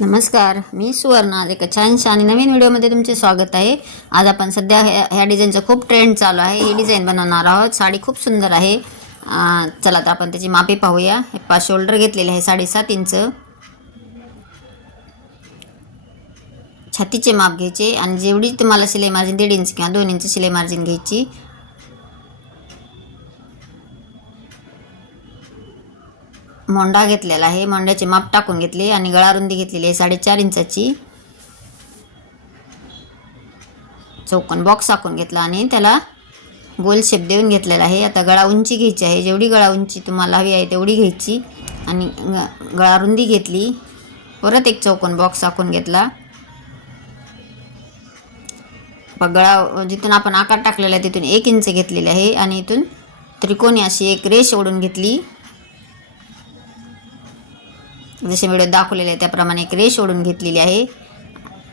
नमस्कार, मी सुवर्ण. आज एका छानशा आणि नवीन व्हिडिओमध्ये तुमचे स्वागत आहे. आज आपण सध्या ह्या डिझाईनचा खूप ट्रेंड चालू आहे. ही डिझाईन बनवणार आहोत. साडी खूप सुंदर आहे. चला तर आपण त्याची मापे पाहूया. हे शोल्डर घेतलेले आहे 7.5 इंच. छातीचे माप घ्यायचे आणि जेवढी तुम्हाला शिलाई मार्जिन 1.5 इंच किंवा 2 इंच शिलाई मार्जिन घ्यायची. मोंडा घेतलेला आहे. मोंड्याचे माप टाकून घेतले आणि गळा रुंदी घेतलेली आहे 4.5 इंचाची. चौकोन बॉक्स आखून घेतला आणि त्याला गोल शेप देऊन घेतलेला आहे. आता गळा उंची घ्यायची आहे. जेवढी गळा उंची तुम्हाला हवी आहे तेवढी घ्यायची आणि गळा रुंदी घेतली. परत एक चौकोन बॉक्स आखून घेतला. गळा जिथून आपण आकार टाकलेला आहे तिथून 1 इंच घेतलेले आहे आणि इथून त्रिकोणी अशी एक रेष ओढून घेतली. जसे व्हिडिओ दाखवलेले आहे त्याप्रमाणे एक रेष ओढून घेतलेली आहे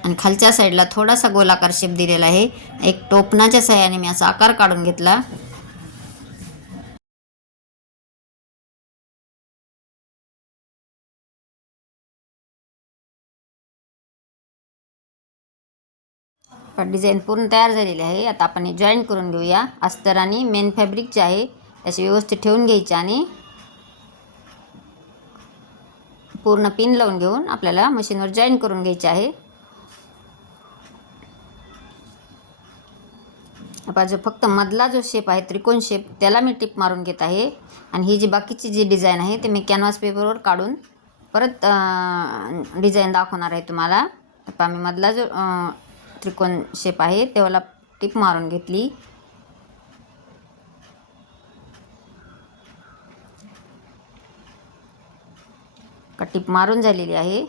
आणि खालच्या साईडला थोडासा गोलाकार शेप दिलेला आहे. एक टोपणाच्या सहाय्याने मी असा आकार काढून घेतला. डिझाईन पूर्ण तयार झालेली आहे. आता आपण हे जॉईन करून घेऊया. अस्तर आणि मेन फॅब्रिक जे आहे त्याचे व्यवस्थित ठेवून घ्यायचे आणि पूर्ण पिन लावून घेऊन आपल्याला मशीनवर जॉईन करून घ्यायचे आहे. आपण जो फक्त मधला जो शेप आहे त्रिकोण शेप त्याला मी टिप मारून घेत आहे आणि ही जी बाकीची जी डिझाईन आहे ते मी कॅनव्हास पेपरवर काढून परत डिझाईन दाखवणार आहे तुम्हाला. आता मी मधला जो त्रिकोण शेप आहे त्याला टिप मारून घेतली. टिप मारून झालेली आहे.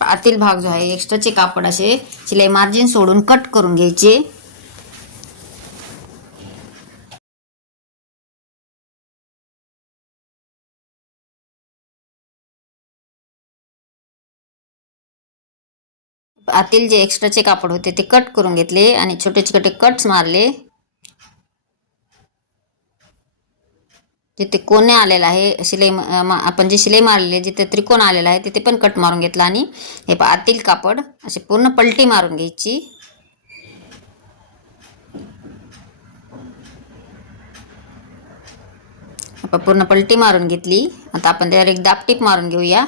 आतील भाग जो आहे एक्स्ट्राचे कापड असे शिलाई मार्जिन सोडून कट करून घ्यायचे. आतील जे एक्स्ट्राचे कापड होते ते कट करून घेतले आणि छोटे छोटे कट्स मारले. जिथे कोने आलेला आहे शिलाई आपण जे शिलाई मारलेली जिथे त्रिकोण आलेला आहे तिथे पण कट मारून घेतला आणि हे आतील कापड असे पूर्ण पलटी मारून घ्यायची. आपण पूर्ण पलटी मारून घेतली. आता आपण त्यावर एक दाबटीप मारून घेऊया.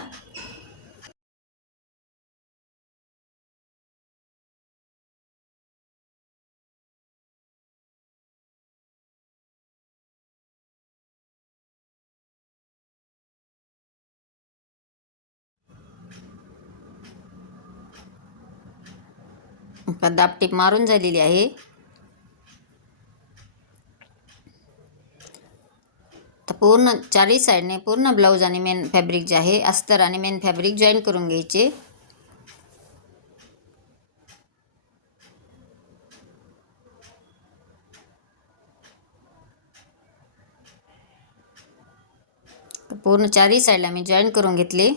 दाबटीप मारून झालेली आहे. तर पूर्ण चारही साईडने पूर्ण ब्लाऊज आणि मेन फॅब्रिक जे आहे अस्तर आणि मेन फॅब्रिक जॉईन करून घ्यायचे. पूर्ण चारही साईडला मी जॉईन करून घेतले.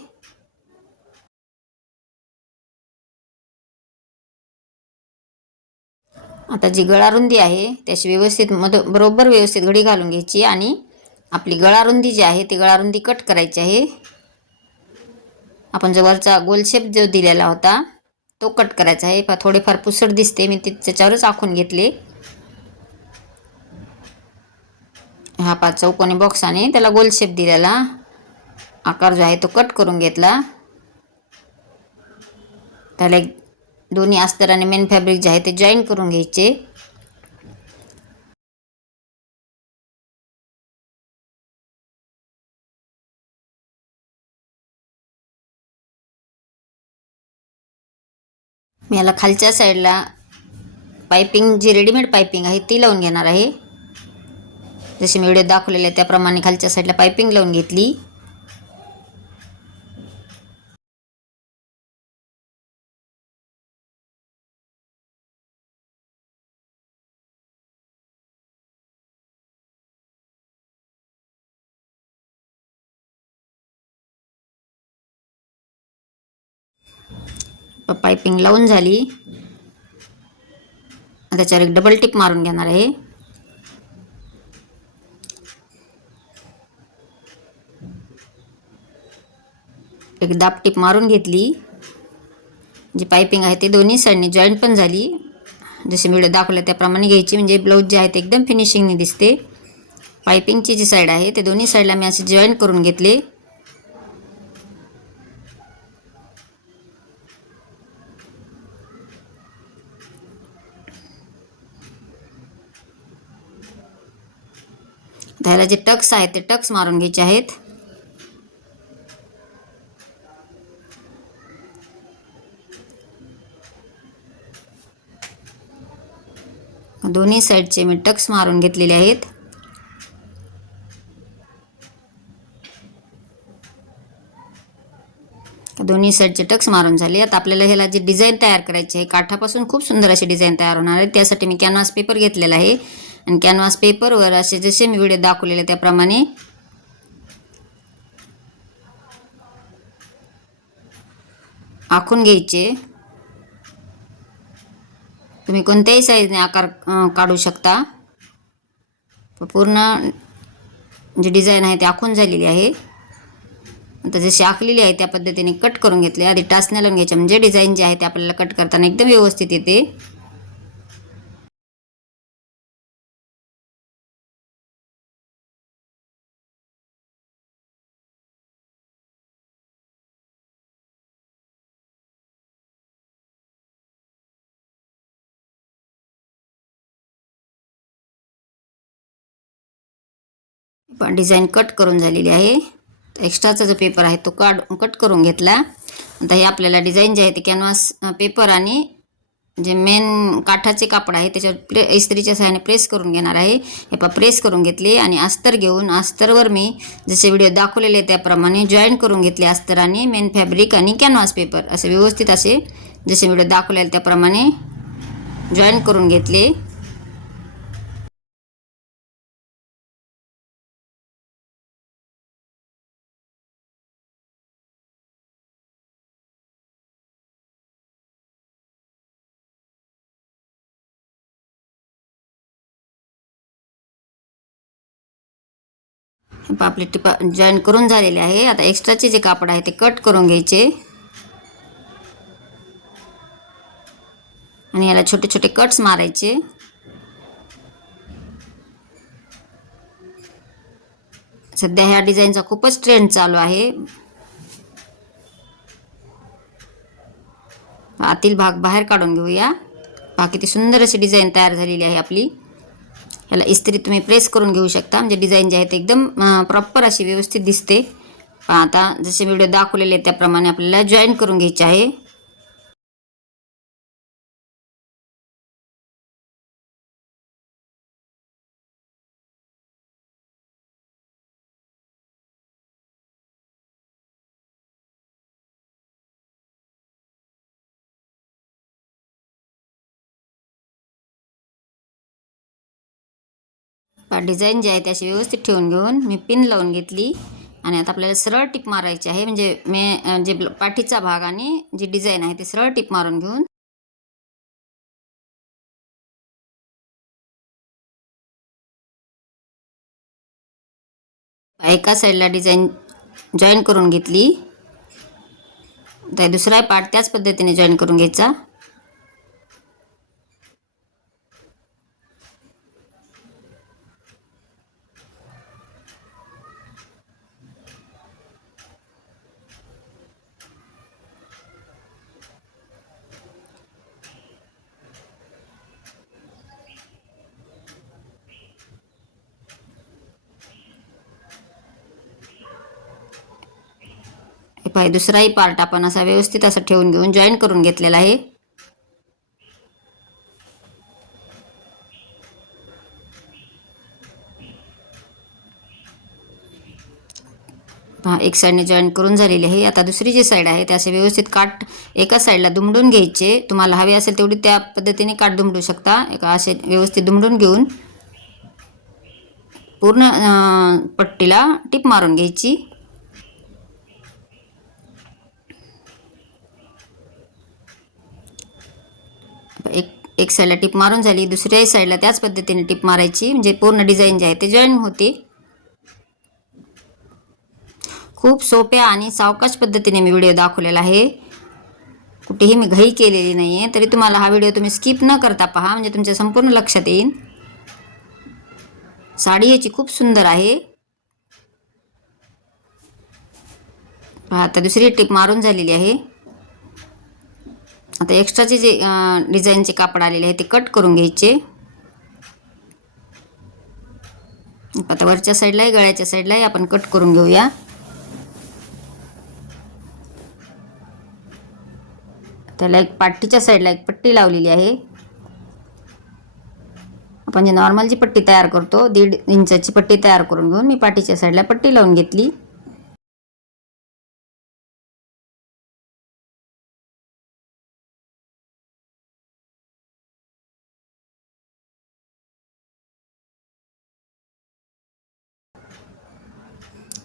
आता जी गळा रुंदी आहे त्याची व्यवस्थित बरोबर व्यवस्थित घडी घालून घ्यायची आणि आपली गळा रुंदी जी आहे ती गळा रुंदी कट करायची आहे. आपण जो वरचा गोल शेप जो दिलेला होता तो कट करायचा आहे. थोडेफार पुसट दिसते मी त्याच्यावरच आखून घेतले. हा 5 चौकोनी बॉक्साने त्याला गोल शेप दिलेला आकार जो आहे तो कट करून घेतला. त्याला एक दोन्ही अस्तर आणि मेन फॅब्रिक जे आहे ते जॉईन करून घ्यायचे. मी याला खालच्या साईडला पाइपिंग जी रेडीमेड पाइपिंग आहे ती लावून घेणार आहे. जसे मी व्हिडिओ दाखवलेले त्याप्रमाणे खालच्या साईडला पाइपिंग लावून घेतली. पायपिंग लावून झाली. त्याच्यावर एक डबल टिप मारून घेणार आहे. एक दाब टिप मारून घेतली. जी पायपिंग आहे ते दोन्ही साईडने जॉईंट पण झाली. जसे मी व्हिडिओ दाखवले त्याप्रमाणे घ्यायची, म्हणजे ब्लाऊज जे आहे ते एकदम फिनिशिंगने दिसते. पायपिंगची जी साईड आहे ते दोन्ही साईडला मी असे जॉईंट करून घेतले. ह्याला जे टक्स आहेत ते टक्स मारून घ्यायचे आहेत. दोन्ही साईडचे मी टक्स मारून घेतलेले आहेत. दोन्ही साईडचे टक्स मारून झाले. आता आपल्याला ह्याला जी डिझाईन तयार करायची आहे, काठापासून खूप सुंदर अशी डिझाईन तयार होणार आहे. त्यासाठी मी कॅनव्हास पेपर घेतलेला आहे आणि कॅनव्हास पेपरवर असे जसे मी व्हिडिओ दाखवलेले त्याप्रमाणे आखून घ्यायचे. तुम्ही कोणत्याही साईजने आकार काढू शकता. पूर्ण जी डिझाईन आहे ती आखून झालेली आहे. आता जशी आखलेली आहे त्या पद्धतीने कट करून घेतले. आधी टाचण्या लावून घ्यायच्या, म्हणजे डिझाईन जे आहे ते आपल्याला कट करताना एकदम व्यवस्थित येते. पण डिझाईन कट करून झालेली आहे. एक्स्ट्राचा जो पेपर आहे तो कट करून घेतला. आता हे आपल्याला डिझाईन जे आहे ते कॅनव्हास पेपर आणि जे मेन काठाचे कापड आहे त्याच्यावर इस्त्रीच्या सहाय्याने प्रेस करून घेणार आहे. हे प्रेस करून घेतले आणि अस्तर घेऊन अस्तरवर मी जसे व्हिडिओ दाखवलेले त्याप्रमाणे जॉईन करून घेतले. अस्तर आणि मेन फॅब्रिक आणि कॅनव्हास पेपर असे व्यवस्थित असे जसे व्हिडिओ दाखवलेले त्याप्रमाणे जॉईन करून घेतले. आपले टिपा जॉईन करून झालेले आहे. आता एक्स्ट्राचे जे कापड आहे ते कट करून घ्यायचे आणि याला छोटे छोटे कट्स मारायचे. सध्या ह्या डिझाईनचा खूपच ट्रेंड चालू आहे. आतील भाग बाहेर काढून घेऊया. किती सुंदर अशी डिझाईन तयार झालेली आहे आपली. याला इस्त्री तुम्ही प्रेस करून घेऊ शकता, म्हणजे डिझाईन जे आहे ते एकदम प्रॉपर अशी व्यवस्थित दिसते. आता जसे व्हिडिओ दाखवलेले त्याप्रमाणे आपल्याला जॉईन करून घ्यायचे आहे. डिझाईन जी आहे त्याशी व्यवस्थित ठेवून घेऊन मी पिन लावून घेतली आणि आता आपल्याला सरळ टिप मारायची आहे. म्हणजे जे पाठीचा भाग आणि जी डिझाईन आहे ते सरळ टिप मारून घेऊन एका साईडला डिझाईन जॉईन करून घेतली. तर दुसरा पार्ट त्याच पद्धतीने जॉईन करून घ्यायचा. दुसराही पार्ट आपण असा व्यवस्थित असा ठेवून घेऊन जॉईन करून घेतलेला आहे. एक साईडने जॉईन करून झालेली आहे. आता दुसरी जी साईड आहे त्याचे व्यवस्थित काठ एका साईडला दुमडून घ्यायचे. तुम्हाला हवे असेल तेवढी त्या पद्धतीने काठ दुमडू शकता. असे व्यवस्थित दुमडून घेऊन पूर्ण पट्टीला टिप मारून घ्यायची. एक साईडला टिप मारून झाली, दुसऱ्या साईडला त्याच पद्धतीने टिप मारायची, म्हणजे पूर्ण डिझाईन जे आहे ते जॉईन होते. खूप सोप्या आणि सावकाश पद्धतीने मी व्हिडिओ दाखवलेला आहे. कुठेही मी घाई केलेली नाही आहे. तरी तुम्हाला हा व्हिडिओ तुम्ही स्किप न करता पहा, म्हणजे तुमच्या संपूर्ण लक्षात येईल. साडी याची खूप सुंदर आहे. पहा, आता दुसरी टिप मारून झालेली आहे. आता एक्स्ट्राचे जे डिझाईनचे कापड आलेले आहे ते कट करून घ्यायचे. आता वरच्या साईडला गळ्याच्या साईडला आपण कट करून घेऊया. त्याला एक पाठीच्या साईडला एक पट्टी लावलेली आहे. आपण जी नॉर्मल जी पट्टी तयार करतो 1.5 इंचाची पट्टी तयार करून घेऊन मी पाठीच्या साईडला पट्टी लावून घेतली.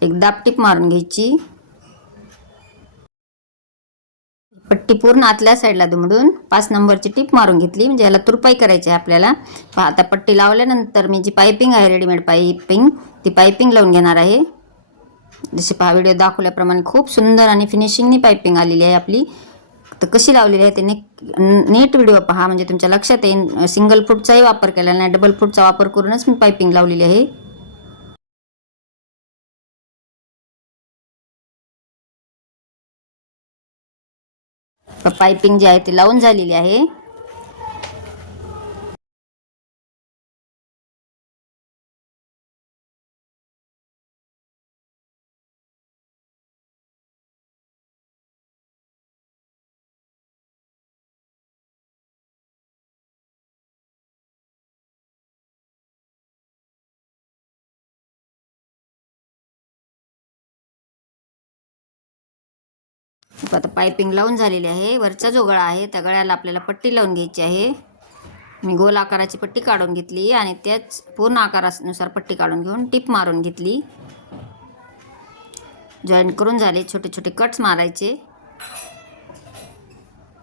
एक दाब टीप मारून घ्यायची. पट्टी पूर्ण आतल्या साईडला दुमडून 5 नंबरची टीप मारून घेतली, म्हणजे याला तुरपाई करायची आहे आपल्याला. पहा, आता पट्टी लावल्यानंतर मी जी पायपिंग आहे रेडीमेड पायपिंग ती पायपिंग लावून घेणार आहे. जसे पहा व्हिडिओ दाखवल्याप्रमाणे खूप सुंदर आणि फिनिशिंगनी पायपिंग आलेली आहे आपली. तर कशी लावलेली आहे ते नीट व्हिडिओ पहा, म्हणजे तुमच्या लक्षात येईल. सिंगल फूटचाही वापर केलेला नाही, डबल फूटचा वापर करूनच मी पायपिंग लावलेली आहे. पायपिंग जी आहे ती लावून झालेली आहे. आता पायपिंग लावून झालेली आहे. वरचा जो गळा आहे त्या गळ्याला आपल्याला पट्टी लावून घ्यायची आहे. मी गोल आकाराची पट्टी काढून घेतली आणि त्याच पूर्ण आकारानुसार पट्टी काढून घेऊन टिप मारून घेतली. जॉईन करून झाले. छोटे छोटे कट्स मारायचे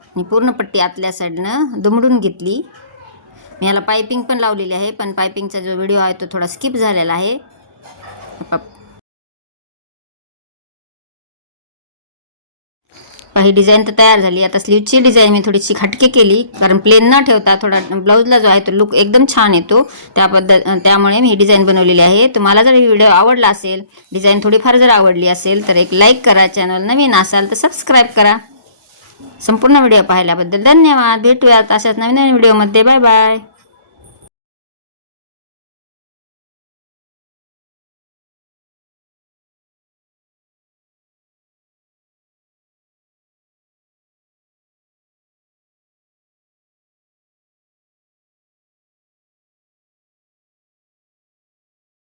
आणि पूर्ण पट्टी आतल्या साईडनं दुमडून घेतली. मी याला पायपिंग पण लावलेली आहे, पण पायपिंगचा जो व्हिडिओ आहे तो थोडा स्किप झालेला आहे. ही डिझाईन तर तयार झाली. आता स्लीवची डिझाईन मी थोडीशी हटके केली, कारण प्लेन न ठेवता थोडा ब्लाऊजला जो आहे तो लुक एकदम छान येतो. त्यामुळे मी ही डिझाईन बनवलेली आहे. तुम्हाला जर ही व्हिडिओ आवडला असेल, डिझाईन थोडीफार जर आवडली असेल तर एक लाईक करा. चॅनल नवीन असाल तर सबस्क्राईब करा. संपूर्ण व्हिडिओ पाहिल्याबद्दल धन्यवाद. भेटूयात अशाच नवीन नवीन व्हिडिओमध्ये. Bye bye.